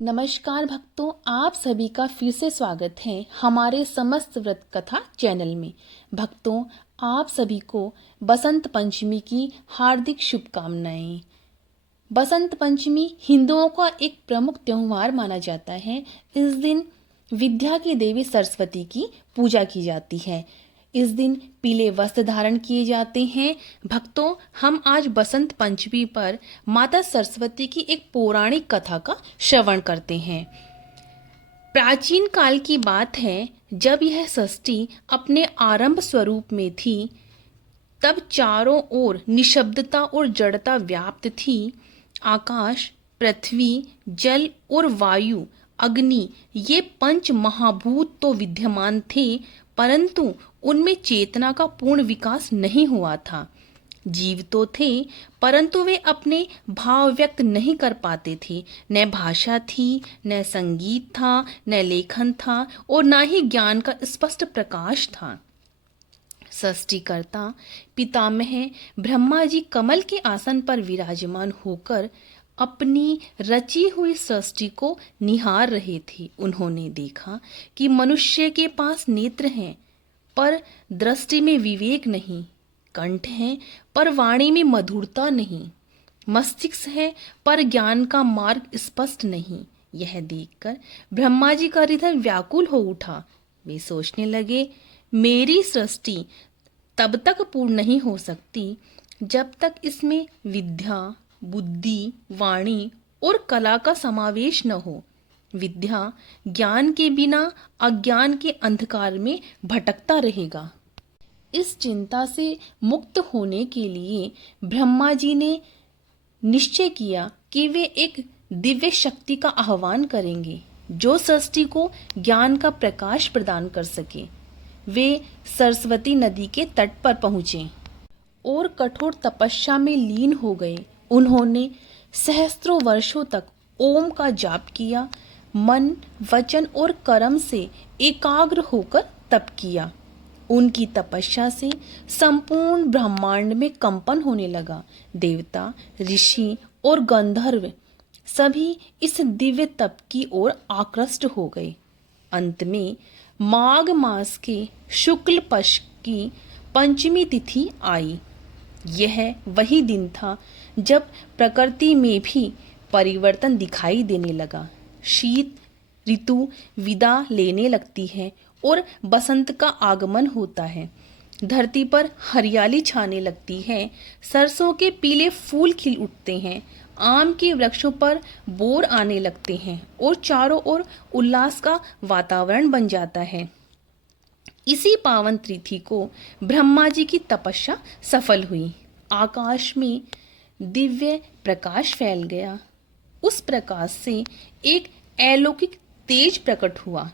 नमस्कार भक्तों, आप सभी का फिर से स्वागत है हमारे समस्त व्रत कथा चैनल में। भक्तों, आप सभी को बसंत पंचमी की हार्दिक शुभकामनाएं। बसंत पंचमी हिंदुओं का एक प्रमुख त्योहार माना जाता है। इस दिन विद्या की देवी सरस्वती की पूजा की जाती है। इस दिन पीले वस्त्र धारण किए जाते हैं। भक्तों, हम आज बसंत पंचमी पर माता सरस्वती की एक पौराणिक कथा का श्रवण करते हैं। प्राचीन काल की बात है, जब यह षष्ठी अपने आरंभ स्वरूप में थी, तब चारों ओर निशब्दता और जड़ता व्याप्त थी। आकाश, पृथ्वी, जल और वायु, अग्नि, ये पंच महाभूत तो विद्यमान थे, परंतु उनमें चेतना का पूर्ण विकास नहीं हुआ था। जीव तो थे, परंतु वे अपने भाव व्यक्त नहीं कर पाते थे। न भाषा थी, न संगीत था, न लेखन था और न ही ज्ञान का स्पष्ट प्रकाश था। सृष्टिकर्ता पितामह ब्रह्मा जी कमल के आसन पर विराजमान होकर अपनी रची हुई सृष्टि को निहार रहे थे। उन्होंने देखा कि मनुष्य के पास नेत्र हैं, पर दृष्टि में विवेक नहीं, कंठ है पर वाणी में मधुरता नहीं, मस्तिष्क है पर ज्ञान का मार्ग स्पष्ट नहीं। यह देखकर ब्रह्मा जी का हृदय व्याकुल हो उठा। वे सोचने लगे, मेरी सृष्टि तब तक पूर्ण नहीं हो सकती जब तक इसमें विद्या, बुद्धि, वाणी और कला का समावेश न हो। विद्या ज्ञान के बिना अज्ञान के अंधकार में भटकता रहेगा। इस चिंता से मुक्त होने के लिए ब्रह्मा जी ने निश्चय किया कि वे एक दिव्य शक्ति का आह्वान करेंगे, जो सृष्टि को ज्ञान का प्रकाश प्रदान कर सके। वे सरस्वती नदी के तट पर पहुंचे और कठोर तपस्या में लीन हो गए। उन्होंने सहस्त्रों वर्षों तक ओम का जाप किया, मन, वचन और कर्म से एकाग्र होकर तप किया। उनकी तपस्या से संपूर्ण ब्रह्मांड में कंपन होने लगा। देवता, ऋषि और गंधर्व सभी इस दिव्य तप की ओर आकृष्ट हो गए। अंत में माघ मास के शुक्ल पक्ष की पंचमी तिथि आई। यह वही दिन था जब प्रकृति में भी परिवर्तन दिखाई देने लगा। शीत ऋतु विदा लेने लगती है और बसंत का आगमन होता है। धरती पर हरियाली छाने लगती है, सरसों के पीले फूल खिल उठते हैं, आम के वृक्षों पर बोर आने लगते हैं और चारों ओर उल्लास का वातावरण बन जाता है। इसी पावन तिथि को ब्रह्मा जी की तपस्या सफल हुई। आकाश में दिव्य प्रकाश फैल गया। उस प्रकाश से एक अलौकिक तेज प्रकट हुआ।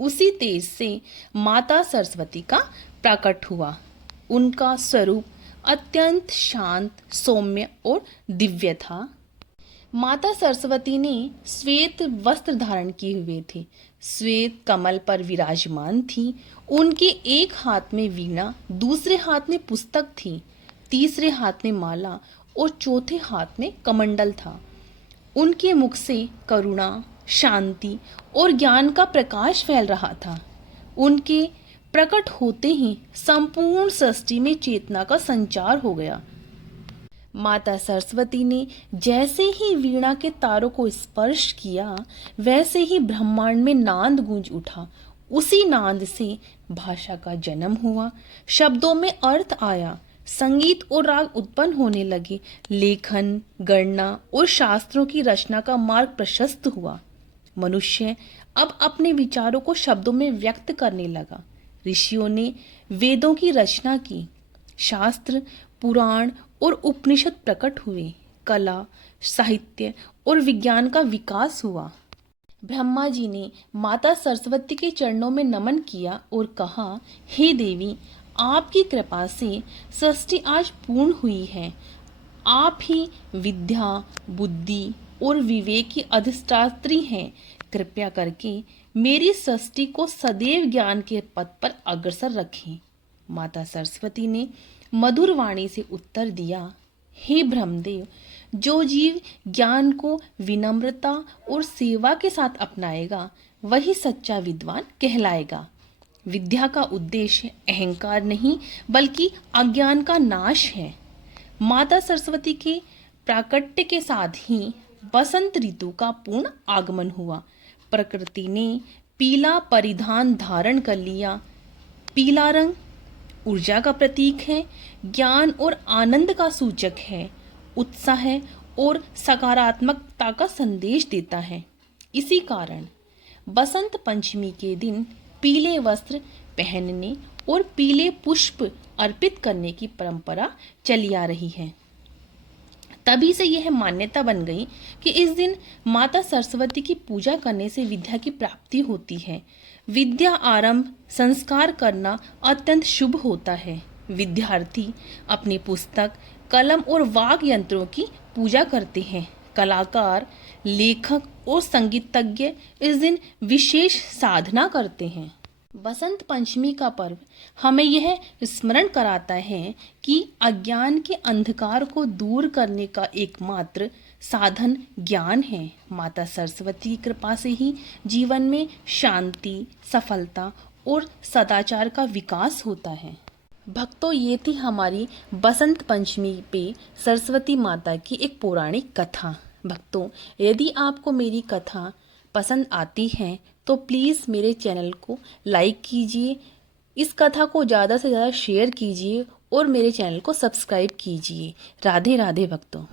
उसी तेज से माता सरस्वती का प्रकट हुआ। उनका स्वरूप अत्यंत शांत, सौम्य और दिव्य था। माता सरस्वती ने श्वेत वस्त्र धारण किए हुए थे, श्वेत कमल पर विराजमान थी। उनके एक हाथ में वीणा, दूसरे हाथ में पुस्तक थी, तीसरे हाथ में माला और चौथे हाथ में कमंडल था। उनके मुख से करुणा, शांति और ज्ञान का प्रकाश फैल रहा था। उनके प्रकट होते ही संपूर्ण सृष्टि में चेतना का संचार हो गया। माता सरस्वती ने जैसे ही वीणा के तारों को स्पर्श किया, वैसे ही ब्रह्मांड में नाद गूंज उठा। उसी नाद से भाषा का जन्म हुआ, शब्दों में अर्थ आया, संगीत और राग उत्पन्न होने लगे, लेखन, गणना और शास्त्रों की रचना का मार्ग प्रशस्त हुआ। मनुष्य अब अपने विचारों को शब्दों में व्यक्त करने लगा। ऋषियों ने वेदों की रचना की, शास्त्र, पुराण और उपनिषद प्रकट हुए, कला, साहित्य और विज्ञान का विकास हुआ। ब्रह्मा जी ने माता सरस्वती के चरणों में नमन किया और कहा, हे देवी, आपकी कृपा से सृष्टि आज पूर्ण हुई है। आप ही विद्या, बुद्धि और विवेक की अधिष्ठात्री हैं। कृपया करके मेरी सृष्टि को सदैव ज्ञान के पथ पर अग्रसर रखें। माता सरस्वती ने मधुर वाणी से उत्तर दिया, हे ब्रह्मदेव, जो जीव ज्ञान को विनम्रता और सेवा के साथ अपनाएगा वही सच्चा विद्वान कहलाएगा। विद्या का उद्देश्य अहंकार नहीं बल्कि अज्ञान का नाश है। माता सरस्वती के प्राकट्य के साथ ही बसंत ऋतु का पूर्ण आगमन हुआ। प्रकृति ने पीला परिधान धारण कर लिया। पीला रंग ऊर्जा का प्रतीक है, ज्ञान और आनंद का सूचक है, उत्साह और सकारात्मकता का संदेश देता है। इसी कारण बसंत पंचमी के दिन पीले वस्त्र पहनने और पीले पुष्प अर्पित करने की परंपरा चली आ रही है। तभी से यह मान्यता बन गई कि इस दिन माता सरस्वती की पूजा करने से विद्या की प्राप्ति होती है। विद्या आरंभ संस्कार करना अत्यंत शुभ होता है। विद्यार्थी अपनी पुस्तक, कलम और वाद्य यंत्रों की पूजा करते हैं। कलाकार, लेखक और संगीतज्ञ इस दिन विशेष साधना करते हैं। बसंत पंचमी का पर्व हमें यह स्मरण कराता है कि अज्ञान के अंधकार को दूर करने का एकमात्र साधन ज्ञान है। माता सरस्वती की कृपा से ही जीवन में शांति, सफलता और सदाचार का विकास होता है। भक्तों, ये थी हमारी बसंत पंचमी पे सरस्वती माता की एक पौराणिक कथा। भक्तों, यदि आपको मेरी कथा पसंद आती है तो प्लीज़ मेरे चैनल को लाइक कीजिए, इस कथा को ज़्यादा से ज़्यादा शेयर कीजिए और मेरे चैनल को सब्सक्राइब कीजिए। राधे राधे भक्तों।